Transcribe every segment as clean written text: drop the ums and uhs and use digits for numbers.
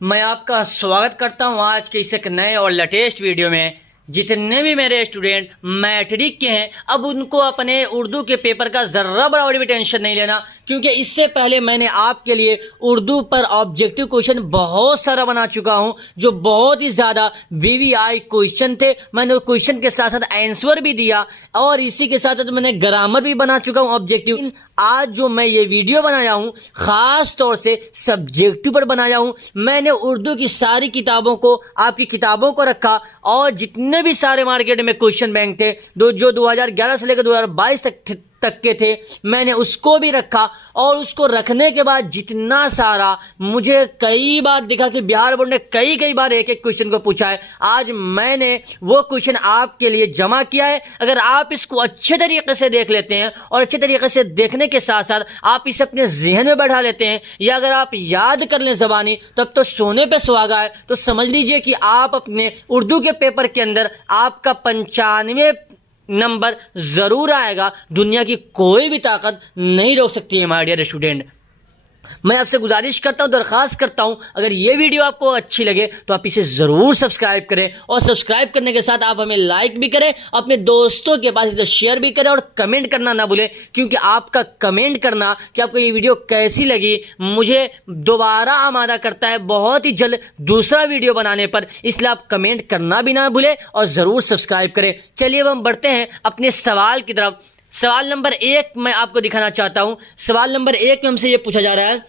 मैं आपका स्वागत करता हूं आज के इस एक नए और लेटेस्ट वीडियो में। जितने भी मेरे स्टूडेंट मैट्रिक के हैं, अब उनको अपने उर्दू के पेपर का ज़र्रा बराबर भी टेंशन नहीं लेना, क्योंकि इससे पहले मैंने आपके लिए उर्दू पर ऑब्जेक्टिव क्वेश्चन बहुत सारा बना चुका हूं, जो बहुत ही ज़्यादा वीवीआई क्वेश्चन थे। मैंने क्वेश्चन के साथ साथ आंसर भी दिया और इसी के साथ साथ मैंने ग्रामर भी बना चुका हूं ऑब्जेक्टिव। आज जो मैं ये वीडियो बनाया हूँ ख़ास तौर से सब्जेक्टिव पर बनाया हूँ। मैंने उर्दू की सारी किताबों को, आपकी किताबों को रखा और जितने भी सारे मार्केट में क्वेश्चन बैंक थे जो 2011 से लेकर 2022 तक के थे, मैंने उसको भी रखा। और उसको रखने के बाद जितना सारा मुझे कई बार दिखा कि बिहार बोर्ड ने कई बार एक एक क्वेश्चन को पूछा है, आज मैंने वो क्वेश्चन आपके लिए जमा किया है। अगर आप इसको अच्छे तरीके से देख लेते हैं और अच्छे तरीके से देखने के साथ साथ आप इसे अपने ज़हन में बैठा लेते हैं, या अगर आप याद कर लें ज़बानी, तब तो सोने पे सुहागा है। तो समझ लीजिए कि आप अपने उर्दू के पेपर के अंदर आपका 95 नंबर जरूर आएगा। दुनिया की कोई भी ताकत नहीं रोक सकती है माय डियर स्टूडेंट। मैं आपसे गुजारिश करता हूं, दरख्वास्त करता हूं, अगर ये वीडियो आपको अच्छी लगे तो आप इसे ज़रूर सब्सक्राइब करें और सब्सक्राइब करने के साथ आप हमें लाइक भी करें, अपने दोस्तों के पास इसे शेयर भी करें और कमेंट करना ना भूलें, क्योंकि आपका कमेंट करना कि आपको ये वीडियो कैसी लगी मुझे दोबारा आमादा करता है बहुत ही जल्द दूसरा वीडियो बनाने पर। इसलिए आप कमेंट करना भी ना भूलें और ज़रूर सब्सक्राइब करें। चलिए अब हम बढ़ते हैं अपने सवाल की तरफ। सवाल नंबर 1 मैं आपको दिखाना चाहता हूं। सवाल नंबर 1 में हमसे यह पूछा जा रहा है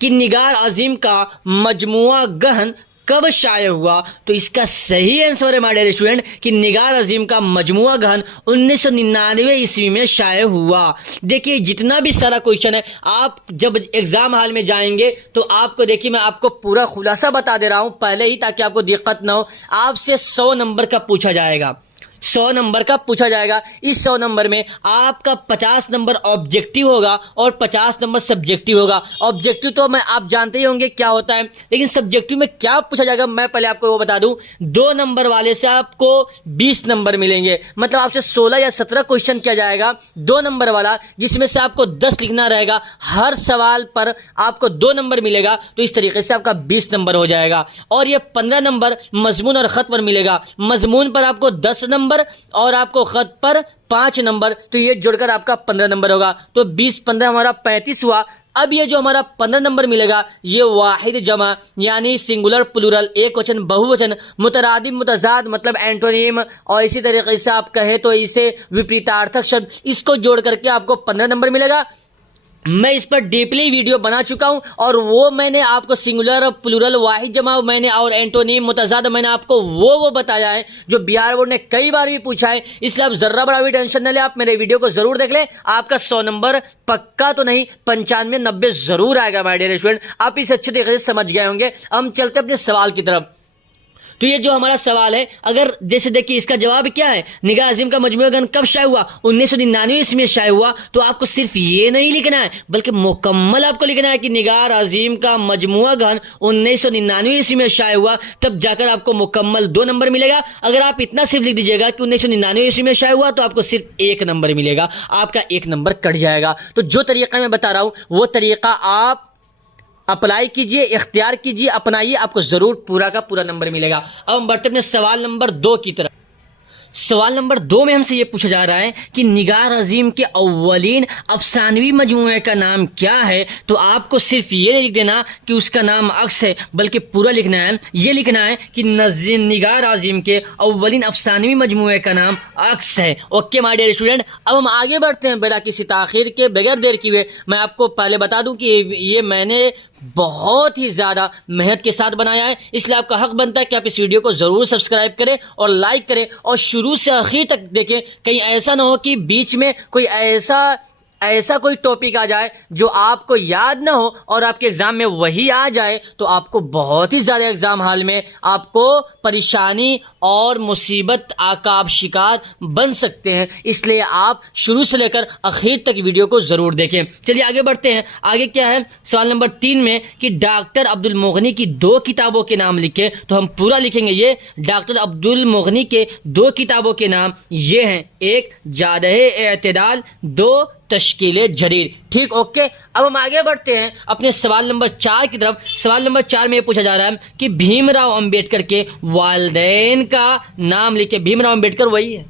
कि निगार अजीम का मजमुआ गहन कब शाये हुआ। तो इसका सही आंसर है माय डियर स्टूडेंट कि निगार अजीम का मजमुआ गहन 1999 ईस्वी में शाये हुआ। देखिए जितना भी सारा क्वेश्चन है, आप जब एग्जाम हॉल में जाएंगे तो आपको, देखिए मैं आपको पूरा खुलासा बता दे रहा हूं पहले ही, ताकि आपको दिक्कत ना हो। आपसे 100 नंबर का पूछा जाएगा, 100 नंबर का पूछा जाएगा। इस 100 नंबर में आपका 50 नंबर ऑब्जेक्टिव होगा और 50 नंबर सब्जेक्टिव होगा। ऑब्जेक्टिव तो मैं आप जानते ही होंगे क्या होता है, लेकिन सब्जेक्टिव में क्या पूछा जाएगा मैं पहले आपको वो बता दूं। 2 नंबर वाले से आपको 20 नंबर मिलेंगे, मतलब आपसे 16 या 17 क्वेश्चन किया जाएगा 2 नंबर वाला, जिसमें से आपको 10 लिखना रहेगा। हर सवाल पर आपको 2 नंबर मिलेगा, तो इस तरीके से आपका 20 नंबर हो जाएगा। और ये 15 नंबर मजमून और खत पर मिलेगा। मजमून पर आपको 10 नंबर और आपको खत पर 5 नंबर, तो ये जोड़कर आपका 15 नंबर होगा। तो 20-15 हमारा 35 हुआ। अब ये जो हमारा 15 नंबर मिलेगा, ये वाहिद जमा यानी सिंगुलर प्लूरल, एक वचन बहुवचन, मुतरादिम मुतजाद मतलब एंटोनिम, और इसी तरीके से आप कहें तो इसे विपरीतार्थक शब्द, इसको जोड़ करके आपको 15 नंबर मिलेगा। मैं इस पर डीपली वीडियो बना चुका हूं और वो मैंने आपको सिंगुलर प्लूरल वाहिद जमा मैंने और एंटोनिम मुतजाद मैंने आपको वो बताया है जो बिहार बोर्ड ने कई बार भी पूछा है। इसलिए आप जर्रा बड़ा भी टेंशन न ले, आप मेरे वीडियो को जरूर देख लें। आपका 100 नंबर पक्का तो नहीं, 95-90 जरूर आएगा माय डियर स्टूडेंट। आप इसे अच्छे तरीके से समझ गए होंगे। हम चलते अपने सवाल की तरफ। तो ये जो हमारा सवाल है, अगर जैसे देखिए इसका जवाब क्या है, निगार अजीम का मजमुआ गहन कब शाये हुआ, 1999 ईस्वी में शाये हुआ। तो आपको सिर्फ ये नहीं लिखना है, बल्कि मुकम्मल आपको लिखना है कि निगार अजीम का मजमुआ गहन 1999 ईस्वी में शाये हुआ, तब जाकर आपको मुकम्मल 2 नंबर मिलेगा। अगर आप इतना सिर्फ लिख दीजिएगा कि 1999 ईस्वी में शाये हुआ, तो आपको सिर्फ 1 नंबर मिलेगा, आपका 1 नंबर कट जाएगा। तो जो तरीका मैं बता रहा हूं वो तरीका आप अप्लाई कीजिए, इख्तियार कीजिए, अपनाइए, आपको जरूर पूरा का पूरा नंबर मिलेगा। अब हम बढ़ते अपने सवाल नंबर 2 की तरफ। सवाल नंबर 2 में हमसे ये पूछा जा रहा है कि निगार अजीम के अव्वलीन अफसानवी मजमूए का नाम क्या है। तो आपको सिर्फ ये नहीं लिख देना कि उसका नाम अक्स है, बल्कि पूरा लिखना है। ये लिखना है कि निगार अजीम के अव्वलीन अफसानवी मजमूए का नाम अक्स है। ओके माय डियर स्टूडेंट, अब हम आगे बढ़ते हैं बिना किसी ताखीर के, बगैर देर किए। मैं आपको पहले बता दूं कि ये मैंने बहुत ही ज़्यादा मेहनत के साथ बनाया है, इसलिए आपका हक बनता है कि आप इस वीडियो को ज़रूर सब्सक्राइब करें और लाइक करें और शुरू से आखिर तक देखें। कहीं ऐसा ना हो कि बीच में कोई ऐसा कोई टॉपिक आ जाए जो आपको याद ना हो और आपके एग्जाम में वही आ जाए, तो आपको बहुत ही ज़्यादा एग्जाम हॉल में आपको परेशानी और मुसीबत का आप शिकार बन सकते हैं। इसलिए आप शुरू से लेकर आखिर तक वीडियो को ज़रूर देखें। चलिए आगे बढ़ते हैं। आगे क्या है सवाल नंबर 3 में कि डॉक्टर अब्दुल मुगनी की 2 किताबों के नाम लिखें। तो हम पूरा लिखेंगे ये डॉक्टर अब्दुल मुगनी के 2 किताबों के नाम ये हैं, 1 जादह-ए-एतदाल, 2 तश्कील जरीर। ठीक, ओके। अब हम आगे बढ़ते हैं अपने सवाल नंबर 4 की तरफ। सवाल नंबर 4 में ये पूछा जा रहा है कि भीमराव अंबेडकर के वालिदैन का नाम लिखे। भीमराव अंबेडकर वही है,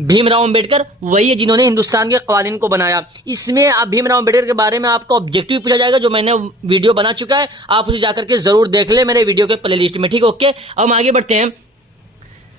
भीमराव अंबेडकर वही है जिन्होंने हिंदुस्तान के कानून को बनाया। इसमें आप भीमराव अंबेडकर के बारे में आपको ऑब्जेक्टिव पूछा जाएगा, जो मैंने वीडियो बना चुका है, आप उसे जाकर के जरूर देख ले मेरे वीडियो के प्लेलिस्ट में। ठीक, ओके। अब हम आगे बढ़ते हैं।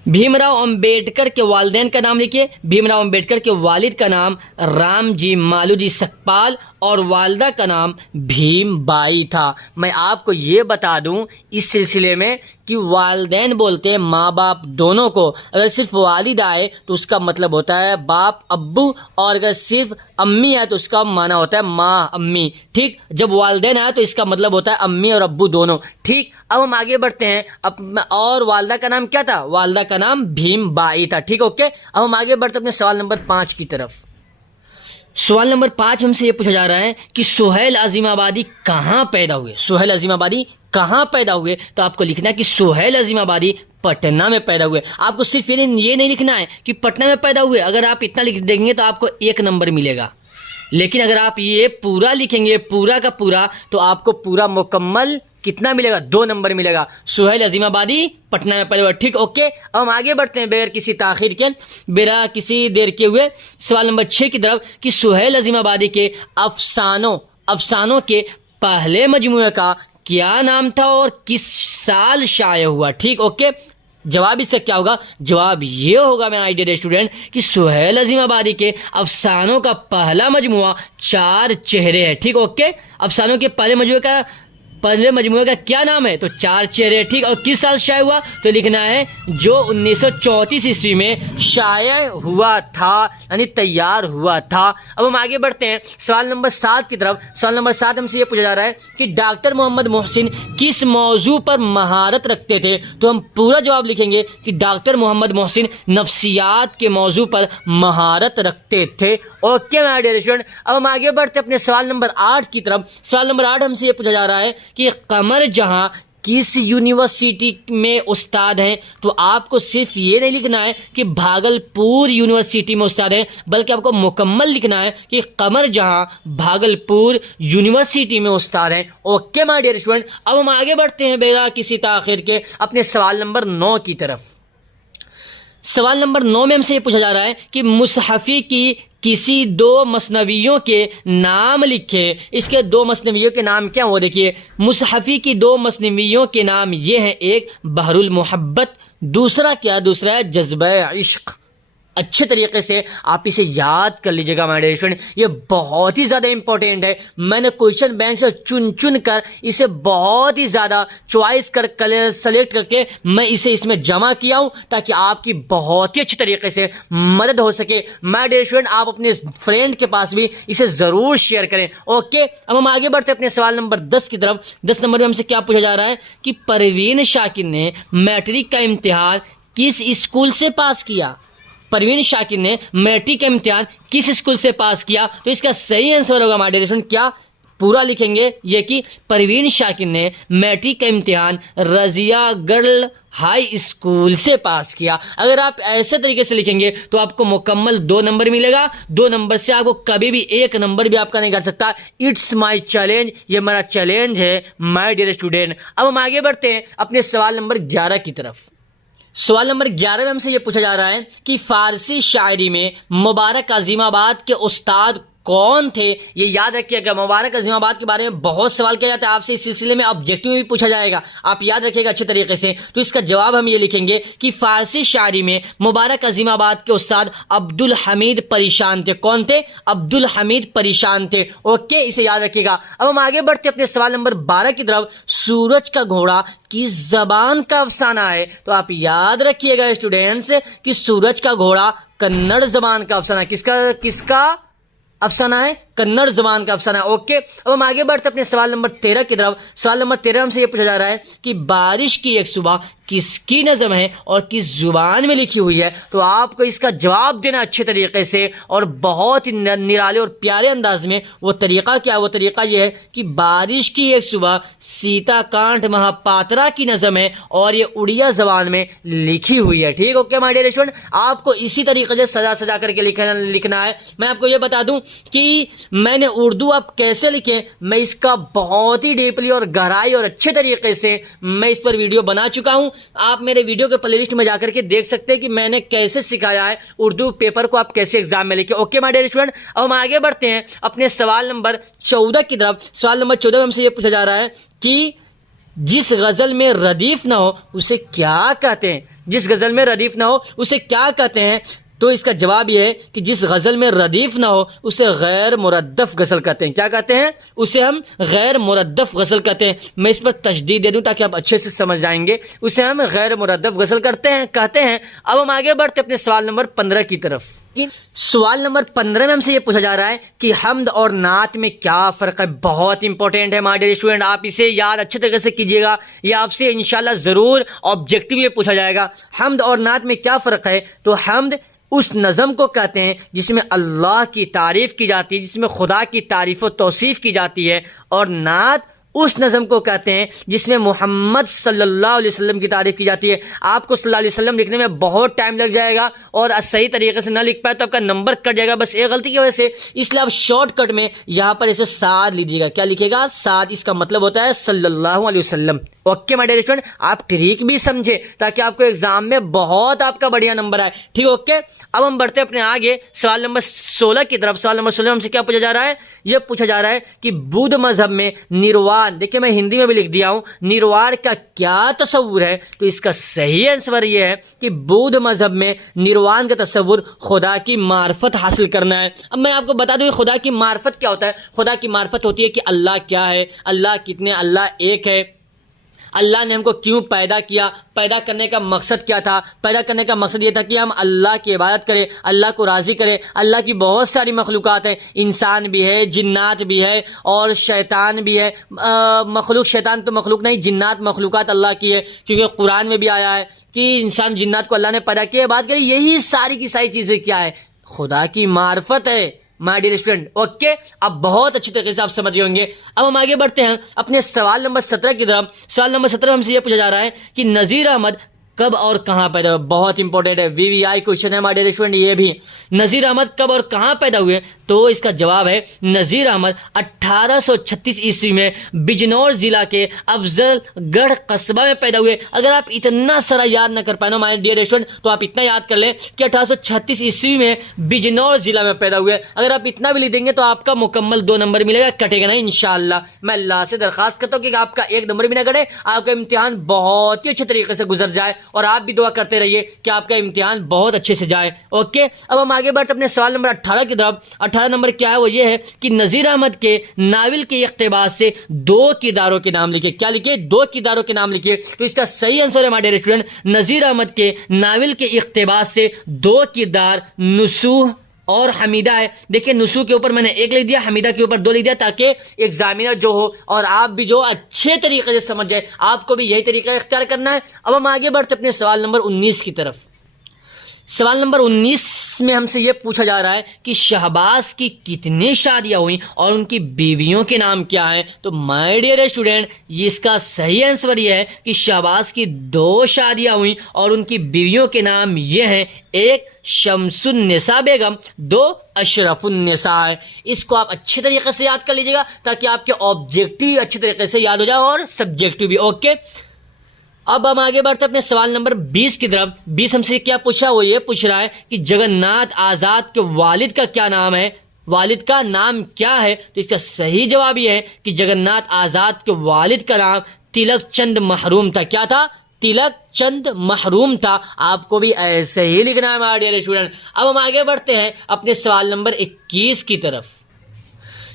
भीमराव अंबेडकर के वालिदैन का नाम लिखिए। भीमराव अंबेडकर के वालिद का नाम रामजी मालूजी सकपाल और वालदा का नाम भीमबाई था। मैं आपको ये बता दूं इस सिलसिले में कि वालिदैन बोलते हैं माँ बाप दोनों को। अगर सिर्फ वालिद आए तो उसका मतलब होता है बाप अब्बू, और अगर सिर्फ अम्मी आए तो उसका माना होता है माँ अम्मी। ठीक, जब वालिदैन आए तो इसका मतलब होता है अम्मी और अब्बू दोनों। ठीक, अब हम आगे बढ़ते हैं। अब और वालदा का नाम क्या था? वालदा का नाम भीमबाई था। ठीक, ओके। अब हम आगे बढ़ते अपने सवाल नंबर 5 की तरफ। सवाल नंबर 5 हमसे ये पूछा जा रहा है कि सुहेल अजीमाबादी कहाँ पैदा हुए। सुहेल अजीमाबादी कहाँ पैदा हुए? तो आपको लिखना है कि सुहेल अजीमाबादी पटना में पैदा हुए। आपको सिर्फ ये नहीं लिखना है कि पटना में पैदा हुए। अगर आप इतना लिख देंगे तो आपको 1 नंबर मिलेगा, लेकिन अगर आप ये पूरा लिखेंगे पूरा का पूरा तो आपको पूरा मुकम्मल कितना मिलेगा? 2 नंबर मिलेगा। सुहेल अजीमाबादी पटना में पैदा हुआ। ठीक, ओके। अब हम आगे बढ़ते हैं बगैर किसी ताखीर के, बिना किसी देर के हुए सवाल नंबर 6 की तरफ कि सुहेल अजीमाबादी के अफसानों के पहले मजमूए का क्या नाम था और किस साल शाये हुआ। ठीक, ओके। जवाब इसका क्या होगा? जवाब ये होगा मेरा आइडिया स्टूडेंट कि सुहेल अजीमाबादी के अफसानों का पहला मजमुआ 4 चेहरे है। ठीक, ओके। अफसानों के पहले मजमुए का क्या नाम है? तो 4 चेहरे। ठीक, और किस साल शाये हुआ? तो लिखना है जो 1934 ईस्वी में शाये हुआ था, यानी तैयार हुआ था। अब हम आगे बढ़ते हैं सवाल नंबर 7 की तरफ। सवाल नंबर 7 हमसे ये पूछा जा रहा है कि डॉक्टर मोहम्मद मोहसिन किस मौजू पर महारत रखते थे? तो हम पूरा जवाब लिखेंगे कि डॉक्टर मोहम्मद मोहसिन नफ्सियात के मौजू पर महारत रखते थे। Okay my dear student. अब हम आगे बढ़ते अपने सवाल नंबर 8 की तरफ। सवाल नंबर 8 हमसे ये पूछा जा रहा है कि कमर जहां किस यूनिवर्सिटी में उस्ताद हैं? तो आपको सिर्फ ये नहीं लिखना है कि भागलपुर यूनिवर्सिटी में उस्ताद हैं, बल्कि आपको मुकम्मल लिखना है कि कमर जहां भागलपुर यूनिवर्सिटी में उस्ताद हैं। Okay my dear student. अब हम आगे बढ़ते हैं बिना किसी ताखिर के अपने सवाल नंबर 9 की तरफ। सवाल नंबर 9 में हमसे ये पूछा जा रहा है कि मुसहफ़ी की किसी 2 मसनवियों के नाम लिखे। इसके 2 मसनवियों के नाम क्या हो? देखिए, मुसहफ़ी की 2 मसनवियों के नाम ये हैं, एक बहरुल मोहब्बत, दूसरा है जज्बा इश्क। अच्छे तरीके से आप इसे याद कर लीजिएगा माय डियर स्टूडेंट, ये बहुत ही ज़्यादा इंपॉर्टेंट है। मैंने क्वेश्चन बैंक से चुन कर इसे बहुत ही ज़्यादा चॉइस कर सेलेक्ट करके मैं इसे इसमें जमा किया हूँ, ताकि आपकी बहुत ही अच्छी तरीके से मदद हो सके। माय डियर स्टूडेंट, आप अपने फ्रेंड के पास भी इसे ज़रूर शेयर करें। ओके, अब हम आगे बढ़ते अपने सवाल नंबर 10 की तरफ। 10 नंबर में हमसे क्या पूछा जा रहा है कि परवीन शाकिर ने मैट्रिक का इम्तिहान किस स्कूल से पास किया? परवीन शाकिर ने मैट्रिक का इम्तिहान किस स्कूल से पास किया? तो इसका सही आंसर होगा माय डियर स्टूडेंट, क्या पूरा लिखेंगे ये कि परवीन शाकिर ने मैट्रिक का इम्तिहान रजिया गर्ल हाई स्कूल से पास किया। अगर आप ऐसे तरीके से लिखेंगे तो आपको मुकम्मल 2 नंबर मिलेगा। 2 नंबर से आपको कभी भी 1 नंबर भी आपका नहीं कर सकता। इट्स माय चैलेंज, ये मेरा चैलेंज है माय डियर स्टूडेंट। अब हम आगे बढ़ते हैं अपने सवाल नंबर 11 की तरफ। सवाल नंबर 11 में हमसे ये पूछा जा रहा है कि फारसी शायरी में मुबारक अजीमाबाद के उस्ताद कौन थे? ये याद रखिएगा, मुबारक अजीमाबाद के बारे में बहुत सवाल किया जाता है आपसे, इस सिलसिले में ऑब्जेक्टिव भी पूछा जाएगा, आप याद रखिएगा अच्छे तरीके से। तो इसका जवाब हम ये लिखेंगे कि फारसी शायरी में मुबारक अजीमाबाद के उस्ताद अब्दुल हमीद परेशान थे। कौन थे? अब्दुल हमीद परेशान थे। ओके, इसे याद रखिएगा। अब हम आगे बढ़ते अपने सवाल नंबर 12 की तरफ। सूरज का घोड़ा किस जबान का अफसाना है? तो आप याद रखिएगा स्टूडेंट्स कि सूरज का घोड़ा कन्नड़ जबान का अफसाना। किसका अफसाना है? कन्नड़ जबान का अफसाना। ओके, अब हम आगे बढ़ते अपने सवाल नंबर 13 की तरफ। सवाल नंबर 13 हमसे ये पूछा जा रहा है कि बारिश की एक सुबह किसकी नज़म है और किस जुबान में लिखी हुई है। तो आपको इसका जवाब देना अच्छे तरीके से और बहुत ही निराले और प्यारे अंदाज में। वो तरीका क्या है? वो तरीका ये है कि बारिश की एक सुबह सीताकांत महापात्रा की नज़म है और ये उड़िया जबान में लिखी हुई है। ठीक, ओके माय डियर स्टूडेंट, आपको इसी तरीके से सजा सजा करके लिखना है। मैं आपको ये बता दूं कि मैंने उर्दू आप कैसे लिखें, मैं इसका बहुत ही डीपली और गहराई और अच्छे तरीके से मैं इस पर वीडियो बना चुका हूं। आप मेरे वीडियो के प्लेलिस्ट में जाकर के देख सकते हैं कि मैंने कैसे सिखाया है उर्दू पेपर को आप कैसे एग्जाम में लिखे। ओके माय डियर स्टूडेंट, अब हम आगे बढ़ते हैं अपने सवाल नंबर 14 की तरफ। सवाल नंबर 14 में हमसे यह पूछा जा रहा है कि जिस गजल में रदीफ ना हो उसे क्या कहते हैं। जिस गजल में रदीफ ना हो उसे क्या कहते हैं? तो इसका जवाब यह है कि जिस गज़ल में रदीफ ना हो उसे गैर मुरद्दफ गज़ल कहते हैं। क्या कहते हैं? उसे हम गैर मुरद्दफ गज़ल कहते हैं। मैं इस पर तशदीद दे दूं ताकि आप अच्छे से समझ जाएंगे। उसे हम गैर मुरद्दफ गज़ल कहते हैं। अब हम आगे बढ़ते अपने सवाल नंबर 15 की तरफ। सवाल नंबर 15 में हमसे ये पूछा जा रहा है कि हम्द और नात में क्या फ़र्क है। बहुत इंपॉर्टेंट है माय डियर स्टूडेंट, आप इसे याद अच्छे तरीके से कीजिएगा। ये आपसे इंशाल्लाह ज़रूर ऑब्जेक्टिव ये पूछा जाएगा। हम्द और नात में क्या फ़र्क है? तो हम्द उस नज़म को कहते हैं जिसमें अल्लाह की तारीफ़ की जाती है, जिसमें खुदा की तारीफ़ और तौसीफ़ की जाती है। और नात उस नज़म को कहते हैं जिसमें मोहम्मद सल्लल्लाहु अलैहि वसल्लम की तारीफ़ की जाती है। आपको सल्लल्लाहु अलैहि वसल्लम लिखने में बहुत टाइम लग जाएगा और सही तरीके से ना लिख पाए तो आपका नंबर कट जाएगा बस एक गलती की वजह से। इसलिए आप शॉर्टकट में यहाँ पर ऐसे साद लीजिएगा। क्या लिखेगा? साद। इसका मतलब होता है सल्लल्लाहु अलैहि वसल्लम। ओके माय डियर स्टूडेंट, आप ट्रिक भी समझे ताकि आपको एग्जाम में बहुत आपका बढ़िया नंबर आए। ठीक, ओके। अब हम बढ़ते हैं अपने आगे सवाल नंबर 16 की तरफ। सवाल नंबर 16 हमसे क्या पूछा जा रहा है? यह पूछा जा रहा है कि बुद्ध मजहब में निर्वाण, देखिए मैं हिंदी में भी लिख दिया हूं, निर्वाण का क्या तस्वुर है। तो इसका सही आंसर यह है कि बुद्ध मजहब में निर्वाण का तस्वुर खुदा की मार्फत हासिल करना है। अब मैं आपको बता दूं खुदा की मार्फत क्या होता है। खुदा की मार्फत होती है कि अल्लाह क्या है, अल्लाह कितने, अल्लाह एक है, अल्लाह ने हमको क्यों पैदा किया, पैदा करने का मकसद क्या था। पैदा करने का मकसद ये था कि हम अल्लाह की इबादत करें, अल्लाह को राज़ी करें। अल्लाह की बहुत सारी मखलूक़ात हैं, इंसान भी है, जिन्नात भी है और शैतान भी है। मखलूक, शैतान तो मखलूक नहीं, जिन्नात मखलूक़ात अल्लाह की है, क्योंकि कुरान में भी आया है कि इंसान जिन्नात को अल्लाह ने पैदा किया। बात करें यही सारी की सारी चीज़ें क्या है? खुदा की मार्फत है माय डियर स्टूडेंट। ओके, अब बहुत अच्छी तरीके से आप समझ गए होंगे। अब हम आगे बढ़ते हैं अपने सवाल नंबर 17 की तरफ। सवाल नंबर 17 हमसे यह पूछा जा रहा है कि नज़ीर अहमद कब और कहां पैदा हुए। बहुत इंपॉर्टेंट है, वीवीआई क्वेश्चन है माय डियर स्टूडेंट। ये भी नज़ीर अहमद कब और कहां पैदा हुए, तो इसका जवाब है नज़ीर अहमद 1836 ईस्वी में बिजनौर जिला के अफजलगढ़ कस्बा में पैदा हुए। अगर आप इतना सारा याद ना कर पाए ना माय डियर स्टूडेंट, तो आप इतना याद कर लें कि 1836 ईस्वी में बिजनौर जिला में पैदा हुए। अगर आप इतना भी लिख देंगे तो आपका मुकम्मल 2 नंबर मिलेगा, कटेगा नहीं इंशाअल्लाह। मैं अल्लाह से दरखास्त करता हूँ कि आपका 1 नंबर भी ना कटे, आपका इम्तिहान बहुत ही अच्छे तरीके से गुजर जाए और आप भी दुआ करते रहिए कि आपका इम्तिहान बहुत अच्छे से जाए। ओके, अब हम आगे बढ़ते अपने सवाल नंबर 18 की तरफ। 18 नंबर क्या है? वो ये है कि नज़ीर अहमद के नावल के इक़्तिबास से 2 किरदारों के नाम लिखे। क्या लिखे? 2 किरदारों के नाम लिखे। तो इसका सही आंसर है माय डियर स्टूडेंट, नज़ीर अहमद के नावल के इक़्तिबास से 2 किरदार नुसूह और हमीदा है। देखिए नुसू के ऊपर मैंने 1 लिख दिया, हमीदा के ऊपर 2 लिख दिया ताकि एग्जामिनर जो हो और आप भी जो अच्छे तरीके से समझ जाए। आपको भी यही तरीका इख्तियार करना है। अब हम आगे बढ़ते अपने सवाल नंबर 19 की तरफ। सवाल नंबर 19 में हमसे यह पूछा जा रहा है कि शहबाज की कितनी शादियां हुई और उनकी बीवियों के नाम क्या हैं। तो माय डियर स्टूडेंट, इसका सही आंसर यह है कि शहबाज की 2 शादियां हुई और उनकी बीवियों के नाम ये हैं, 1 शमसुन्निसा बेगम, 2 अशरफुन्निसा है। इसको आप अच्छे तरीके से याद कर लीजिएगा ताकि आपके ऑब्जेक्टिव अच्छे तरीके से याद हो जाए और सब्जेक्टिव भी। ओके, अब हम आगे बढ़ते अपने सवाल नंबर 20 की तरफ। 20 हमसे क्या पूछा? वो ये पूछ रहा है कि जगन्नाथ आज़ाद के वालिद का क्या नाम है, वालिद का नाम क्या है। तो इसका सही जवाब ये है कि जगन्नाथ आज़ाद के वालिद का नाम तिलक चंद महरूम था। क्या था? तिलक चंद महरूम था। आपको भी ऐसे ही लिखना है माय डियर स्टूडेंट। अब हम आगे बढ़ते हैं अपने सवाल नंबर 21 की तरफ।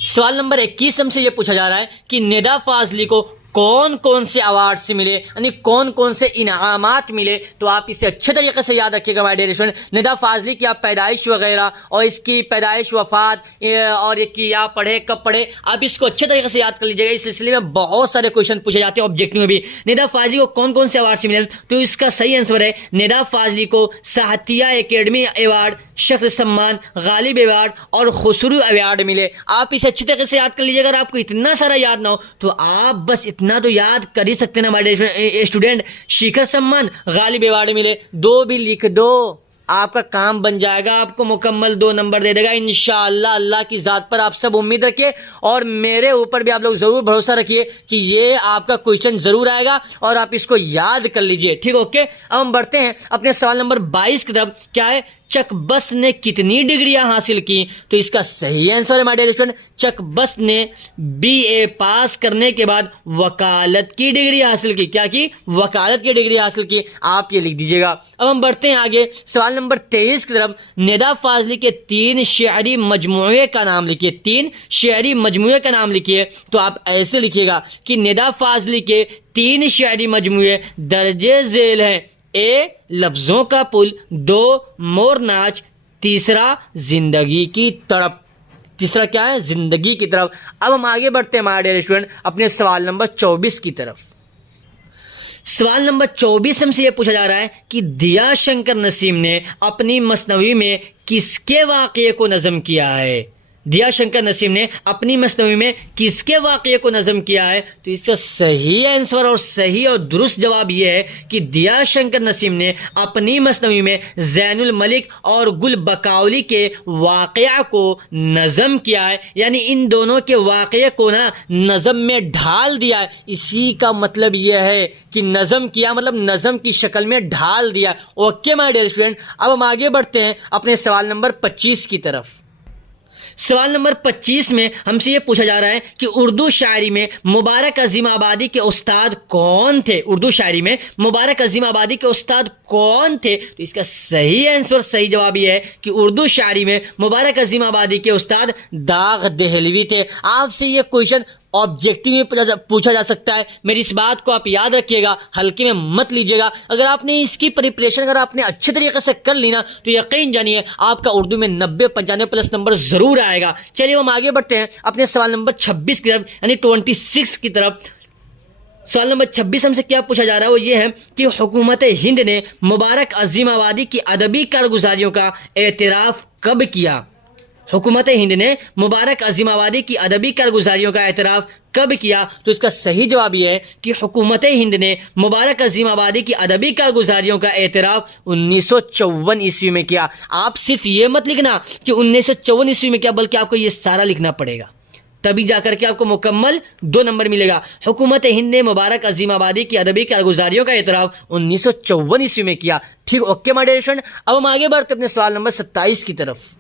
सवाल नंबर 21 हमसे यह पूछा जा रहा है कि निदा फाजली को कौन कौन से अवार्ड से मिले, यानी कौन कौन से इनामात मिले, तो आप इसे अच्छे तरीके से याद रखिएगा my dear student. Nida Fazli की आप पैदाइश वगैरह और इसकी पैदाइश, वफात और ये कि आप पढ़े कब पढ़े, आप इसको अच्छे तरीके से याद कर लीजिएगा। इस सिलसिले में बहुत सारे क्वेश्चन पूछे जाते हैं ऑब्जेक्टिव में भी। निदा फाजली को कौन कौन से अवार्ड से मिले, तो इसका सही आंसर है निदा फाजली को साहतिया एकेडमी अवार्ड, शक्र सम्मान, गालिब अवार्ड और खुसरू अवार्ड मिले। आप इसे अच्छी तरीके से याद कर लीजिएगा। अगर आपको इतना सारा याद ना हो तो आप बस इतना तो याद कर ही सकते हैं ना हमारे स्टूडेंट। शिखर सम्मान, गालिब अवार्ड मिले, 2 भी लिख दो, आपका काम बन जाएगा, आपको मुकम्मल 2 नंबर दे देगा इंशाअल्लाह। अल्लाह की ज़ात पर आप सब उम्मीद रखिए और मेरे ऊपर भी आप लोग ज़रूर भरोसा रखिए कि ये आपका क्वेश्चन ज़रूर आएगा और आप इसको याद कर लीजिए, ठीक ओके। अब हम बढ़ते हैं अपने सवाल नंबर 22 की तरफ। क्या है, चकबस्त ने कितनी डिग्रियां हासिल की, तो इसका सही आंसर है माय डियर स्टूडेंट, चकबस्त ने BA पास करने के बाद वकालत की डिग्री हासिल की। क्या की, वकालत की डिग्री हासिल की, आप ये लिख दीजिएगा। अब हम बढ़ते हैं आगे सवाल नंबर 23 की तरफ। निदा फाजली के 3 शेरी मजमूए का नाम लिखिए, 3 शेरी मजमूए का नाम लिखिए। तो आप ऐसे लिखिएगा कि निदा फाजली के 3 शेरी मजमूए दर्जे झेल हैं। ए, लफ्जों का पुल, 2, मोर नाच, तीसरा जिंदगी की तड़प। तीसरा क्या है, जिंदगी की तरफ। अब हम आगे बढ़ते हैं हमारे डियर स्टूडेंट अपने सवाल नंबर 24 की तरफ। सवाल नंबर 24 हमसे यह पूछा जा रहा है कि दिया शंकर नसीम ने अपनी मसनवी में किसके वाक़ये को नज़म किया है। दिया शंकर नसीम ने अपनी मसनवी में किसके वाक़ये को नज़म किया है, तो इसका सही आंसर और सही और दुरुस्त जवाब यह है कि दिया शंकर नसीम ने अपनी मसनवी में ज़ैनुल मलिक और गुल बकाउली के वाक़या को नज़म किया है, यानी इन दोनों के वाक़ये को ना नज़म में ढाल दिया है। इसी का मतलब यह है कि नज़म किया मतलब नज़म की शक्ल में ढाल दिया। ओके माय डियर स्टूडेंट, अब हम आगे बढ़ते हैं अपने सवाल नंबर 25 की तरफ। सवाल नंबर 25 में हमसे ये पूछा जा रहा है कि उर्दू शायरी में मुबारक अजीम आबादी के उस्ताद कौन थे। उर्दू शायरी में मुबारक अजीम आबादी के उस्ताद कौन थे, तो इसका सही आंसर, सही जवाब ये है कि उर्दू शायरी में मुबारक अजीम आबादी के उस्ताद दाग दहलवी थे। आपसे ये क्वेश्चन ऑब्जेक्टिव में पूछा जा सकता है। मेरी इस बात को आप याद रखिएगा, हल्के में मत लीजिएगा। अगर आपने इसकी प्रिपरेशन अगर आपने अच्छे तरीके से कर ली ना, तो यकीन जानिए आपका उर्दू में 90-95 प्लस नंबर जरूर आएगा। चलिए हम आगे बढ़ते हैं अपने सवाल नंबर 26 की तरफ, यानी 26 की तरफ। सवाल नंबर 26 हमसे क्या पूछा जा रहा है, वो ये है कि हुकूमत हिंद ने मुबारक अजीम आबादी की अदबी कारगुजारियों का एतराफ़ कब किया। हुकूमत हिंद ने मुबारक अजीम आबादी की अदबी कारगुजारियों का एतराफ़ कब किया, तो इसका सही जवाब यह है कि हुकूमत हिंद ने मुबारक अजीम आबादी की अदबी कारगुजारियों का एतराफ़ 1954 ईस्वी में किया। आप सिर्फ ये मत लिखना कि 1954 ईस्वी में किया, बल्कि आपको ये सारा लिखना पड़ेगा, तभी जाकर के आपको मुकम्मल 2 नंबर मिलेगा। हुकूमत हिंद ने मुबारक अजीम आबादी की अदबी कारगुजारियों का एतराफ़ 1954 ईस्वी में किया। ठीक, ओके माय डियर स्टूडेंट। अब हम आगे बढ़ते अपने सवाल नंबर 27 की तरफ।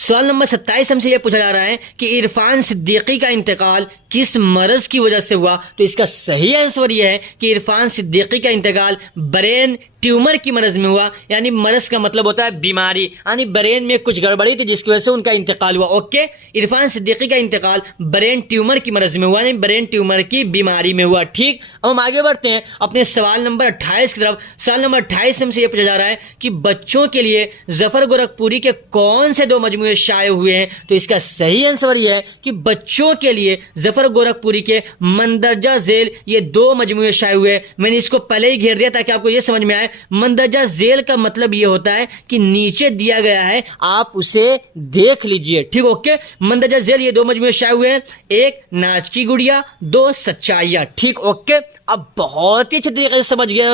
सवाल नंबर 27 हमसे यह पूछा जा रहा है कि इरफान सिद्दीकी का इंतकाल किस मरज़ की वजह से हुआ, तो इसका सही आंसर यह है कि इरफान सिद्दीकी का इंतकाल ब्रेन ट्यूमर की मरज़ में हुआ। यानी मरज़ का मतलब होता है बीमारी, यानी ब्रेन में कुछ गड़बड़ी थी जिसकी वजह से उनका इंतकाल हुआ। ओके, इरफान सिद्दीकी का इंतकाल ब्रेन ट्यूमर की मरज़ में हुआ, यानी ब्रेन ट्यूमर की बीमारी में हुआ। ठीक, अब हम आगे बढ़ते हैं अपने सवाल नंबर 28 की तरफ। सवाल नंबर 28 हमसे यह पूछा जा रहा है कि बच्चों के लिए ज़फ़र गोरखपुरी के कौन से 2 मजमूए शाये हुए हैं, तो इसका सही आंसर यह है कि बच्चों के लिए ज़फ़र गोरखपुरी के मंदरजा झेल ये 2 मजमूए शाये हुए हैं। मैंने इसको पहले ही घेर दिया ताकि आपको यह समझ में आए। मंदरजा झेल का मतलब यह होता है कि नीचे दिया गया है, आप उसे देख लीजिए। ठीक, ओके। मंदरजा झेल ये 2 मजमूए शाये हुए हैं, 1 नाच की गुड़िया, 2 सच्चाइयाँ। ठीक, ओके। अब बहुत ही अच्छे तरीके से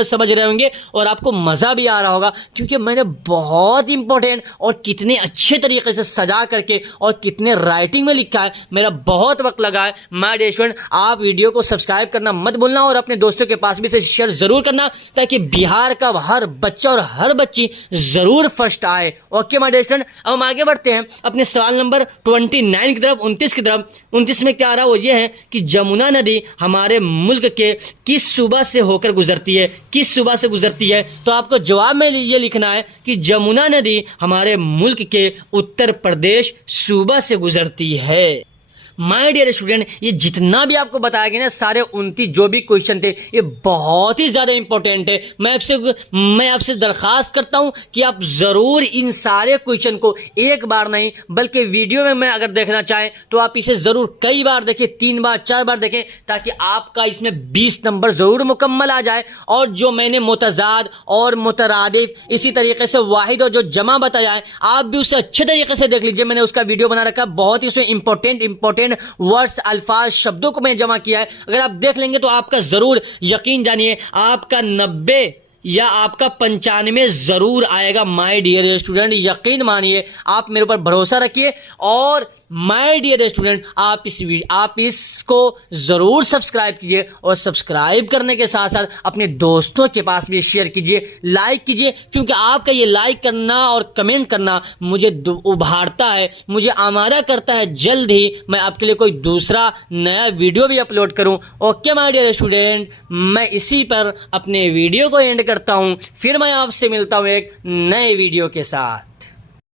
समझ रहे होंगे और आपको मज़ा भी आ रहा होगा, क्योंकि मैंने बहुत इंपॉर्टेंट और कितने अच्छे तरीके से सजा करके और कितने राइटिंग में लिखा है। मेरा बहुत वक्त लगा है। माय डियर स्टूडेंट, आप वीडियो को सब्सक्राइब करना मत भूलना और अपने दोस्तों के पास भी इसे शेयर जरूर करना, ताकि बिहार का हर बच्चा और हर बच्ची जरूर फर्स्ट आए। ओके माय डियर स्टूडेंट, अब हम आगे बढ़ते हैं अपने सवाल नंबर 29 की तरफ, 29 की तरफ। 29 में क्या आ रहा है, वो ये है कि जमुना नदी हमारे मुल्क के किस सूबा से होकर गुजरती है। किस सूबा से गुजरती है, तो आपको जवाब में ये लिखना है कि जमुना नदी हमारे मुल्क के उत्तर प्रदेश सूबा से गुजरती है। माय डियर स्टूडेंट, ये जितना भी आपको बताया गया ना, सारे 29 जो भी क्वेश्चन थे, ये बहुत ही ज़्यादा इंपॉर्टेंट है। मैं आपसे दरख्वास्त करता हूं कि आप ज़रूर इन सारे क्वेश्चन को एक बार नहीं बल्कि वीडियो में मैं अगर देखना चाहें तो आप इसे ज़रूर कई बार देखें, 3 बार 4 बार देखें, ताकि आपका इसमें 20 नंबर ज़रूर मुकम्मल आ जाए। और जो मैंने मुतज़ाद और मुतरादिफ, इसी तरीके से वाहिद और जो जमा बताया है, आप भी उसे अच्छे तरीके से देख लीजिए। मैंने उसका वीडियो बना रखा है, बहुत ही उसमें इंपॉर्टेंट वर्ड्स, अल्फाज, शब्दों को मैंने जमा किया है। अगर आप देख लेंगे तो आपका ज़रूर, यकीन जानिए, आपका 90 या आपका 95 ज़रूर आएगा माय डियर स्टूडेंट। यकीन मानिए, आप मेरे ऊपर भरोसा रखिए। और माय डियर स्टूडेंट, आप इसको ज़रूर सब्सक्राइब कीजिए, और सब्सक्राइब करने के साथ साथ अपने दोस्तों के पास भी शेयर कीजिए, लाइक कीजिए, क्योंकि आपका ये लाइक करना और कमेंट करना मुझे उभारता है, मुझे आमादा करता है जल्द ही मैं आपके लिए कोई दूसरा नया वीडियो भी अपलोड करूं। ओके माय डियर स्टूडेंट, मैं इसी पर अपने वीडियो को एंड करता हूं। फिर मैं आपसे मिलता हूं एक नए वीडियो के साथ।